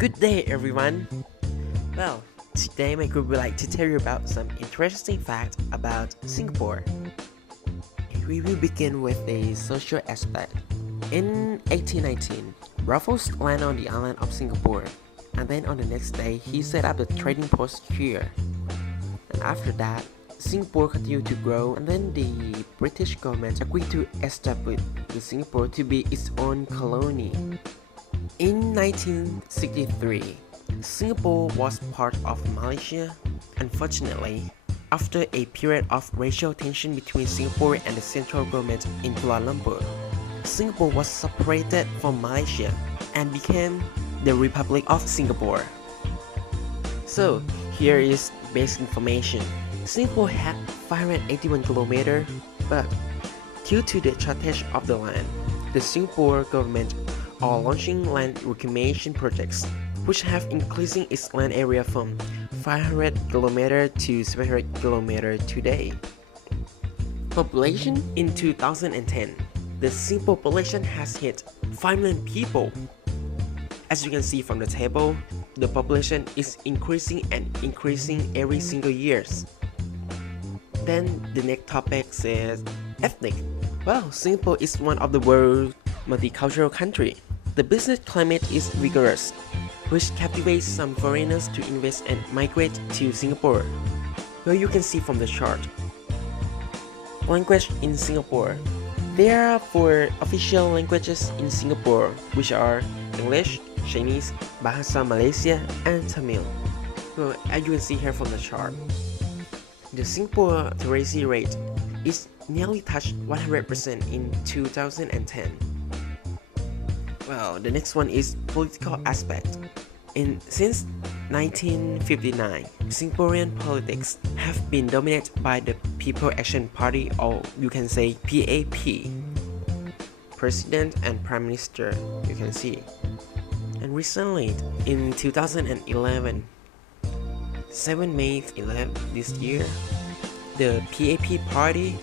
Good day, everyone. Well, today my group would like to tell you about some interesting facts about Singapore. We will begin with a social aspect. In 1819, Raffles landed on the island of Singapore, and then on the next day, he set up a trading post here. And after that, Singapore continued to grow, and then the British government agreed to establish Singapore to be its own colony. In 1963, Singapore was part of Malaysia. Unfortunately, after a period of racial tension between Singapore and the central government in Kuala Lumpur, Singapore was separated from Malaysia and became the Republic of Singapore. So, here is basic information. Singapore had 581 kilometers, but due to the shortage of the land, the Singapore government are launching land reclamation projects, which have increasing its land area from 500 km to 700 km today. Population in 2010, the Singapore population has hit 5 million people. As you can see from the table, the population is increasing and increasing every single year. Then the next topic is ethnic. Well, Singapore is one of the world's multicultural country. The business climate is vigorous, which captivates some foreigners to invest and migrate to Singapore. Well, you can see from the chart. Language in Singapore. There are 4 official languages in Singapore, which are English, Chinese, Bahasa Malaysia, and Tamil. Well, as you can see here from the chart, the Singapore literacy rate is nearly touched 100% in 2010. Well, the next one is political aspect. Since 1959, Singaporean politics have been dominated by the People Action Party, or you can say PAP. President and Prime Minister, you can see. And recently, in 2011, 7 May 11 this year, the PAP party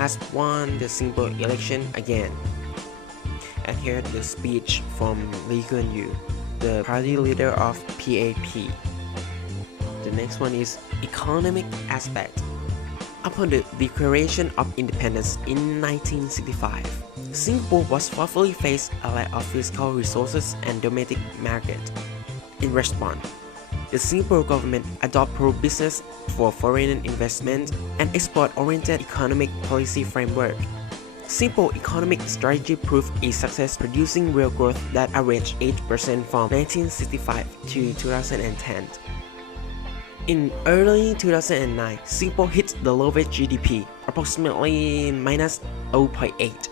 has won the Singapore election again. And here the speech from Lee Kuan Yew, the party leader of PAP. The next one is economic aspect. Upon the Declaration of Independence in 1965, Singapore was forcefully faced a lack of fiscal resources and domestic market. In response, the Singapore government adopted pro-business for foreign investment and export-oriented economic policy framework. Singapore economic strategy proved a success, producing real growth that averaged 8% from 1965 to 2010. In early 2009, Singapore hit the lowest GDP, approximately minus 0.8,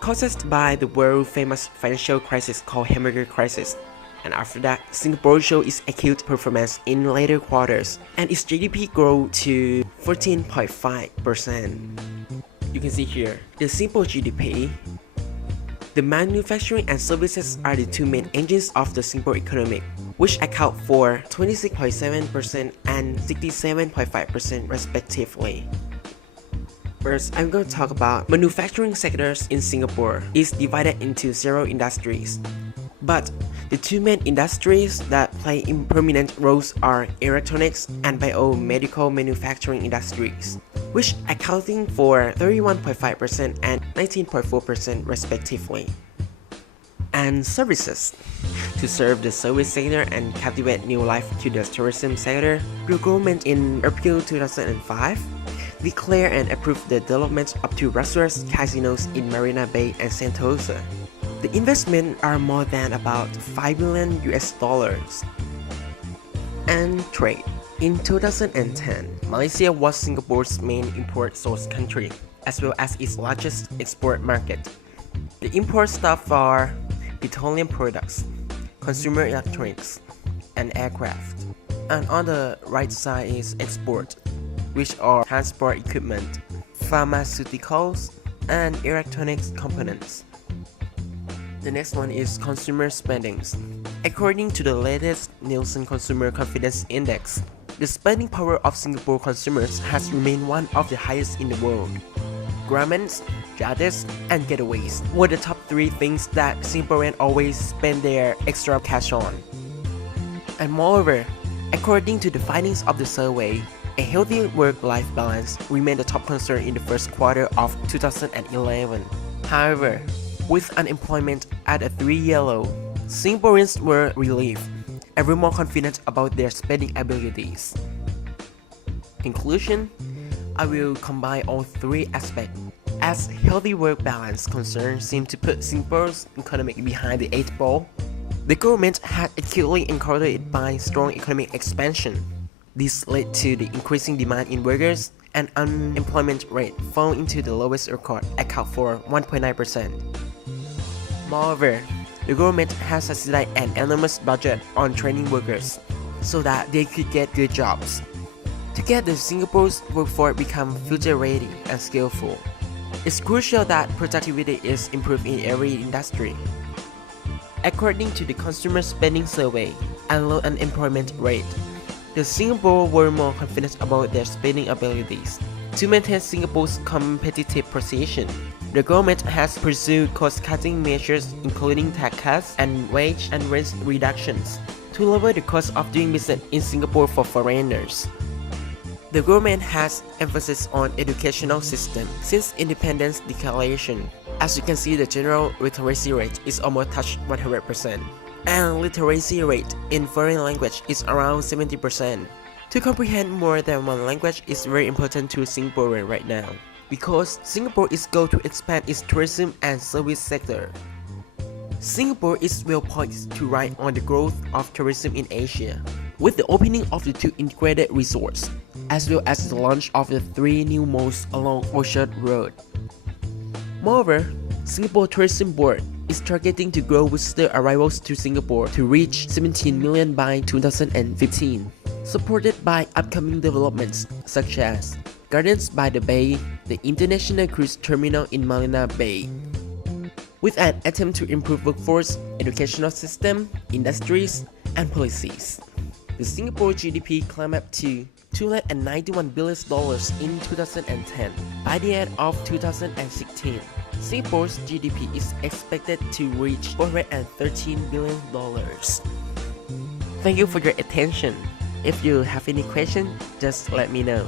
caused by the world-famous financial crisis called hamburger crisis. And after that, Singapore showed its acute performance in later quarters, and its GDP grew to 14.5%. You can see here, the Singapore GDP. The manufacturing and services are the 2 main engines of the Singapore economy, which account for 26.7% and 67.5% respectively. First, I'm going to talk about manufacturing sectors in Singapore. It's divided into several industries. But the 2 main industries that play prominent roles are electronics and biomedical manufacturing industries, which accounting for 31.5% and 19.4% respectively. And services. To serve the service sector and captivate new life to the tourism sector, the government in April 2005 declared and approved the development of 2 resorts casinos in Marina Bay and Sentosa. The investment are more than about $5 million. And trade. In 2010, Malaysia was Singapore's main import source country, as well as its largest export market. The import stuff are petroleum products, consumer electronics, and aircraft. And on the right side is export, which are transport equipment, pharmaceuticals, and electronics components. The next one is consumer spendings. According to the latest Nielsen Consumer Confidence Index, the spending power of Singapore consumers has remained one of the highest in the world. Garments, gadgets, and getaways were the top 3 things that Singaporeans always spend their extra cash on. And moreover, according to the findings of the survey, a healthy work-life balance remained the top concern in the first quarter of 2011. However, with unemployment at a 3-year low, Singaporeans were relieved and were more confident about their spending abilities. In conclusion, I will combine all three aspects, as healthy work balance concerns seem to put Singapore's economy behind the 8th ball. The government had acutely encouraged it by strong economic expansion. This led to the increasing demand in workers, and unemployment rate fell into the lowest record, account for 1.9%. Moreover, the government has subsidized an enormous budget on training workers so that they could get good jobs. To get the Singapore's workforce become future ready and skillful, it's crucial that productivity is improved in every industry. According to the Consumer Spending Survey and low unemployment rate, the Singapore were more confident about their spending abilities. To maintain Singapore's competitive position, the government has pursued cost-cutting measures including tax cuts and wage and rent reductions to lower the cost of doing business in Singapore for foreigners. The government has emphasis on educational system since independence declaration. As you can see, the general literacy rate is almost touched 100%, and literacy rate in foreign language is around 70%. To comprehend more than one language is very important to Singaporeans right now, because Singapore is going to expand its tourism and service sector. Singapore is well poised to ride on the growth of tourism in Asia, with the opening of the 2 integrated resorts, as well as the launch of the 3 new malls along Orchard Road. Moreover, Singapore Tourism Board is targeting to grow visitor arrivals to Singapore to reach 17 million by 2015, supported by upcoming developments such as Gardens by the Bay, the International Cruise Terminal in Marina Bay. With an attempt to improve workforce, educational system, industries, and policies, the Singapore GDP climbed up to $291 billion in 2010. By the end of 2016, Singapore's GDP is expected to reach $413 billion. Thank you for your attention. If you have any questions, just let me know.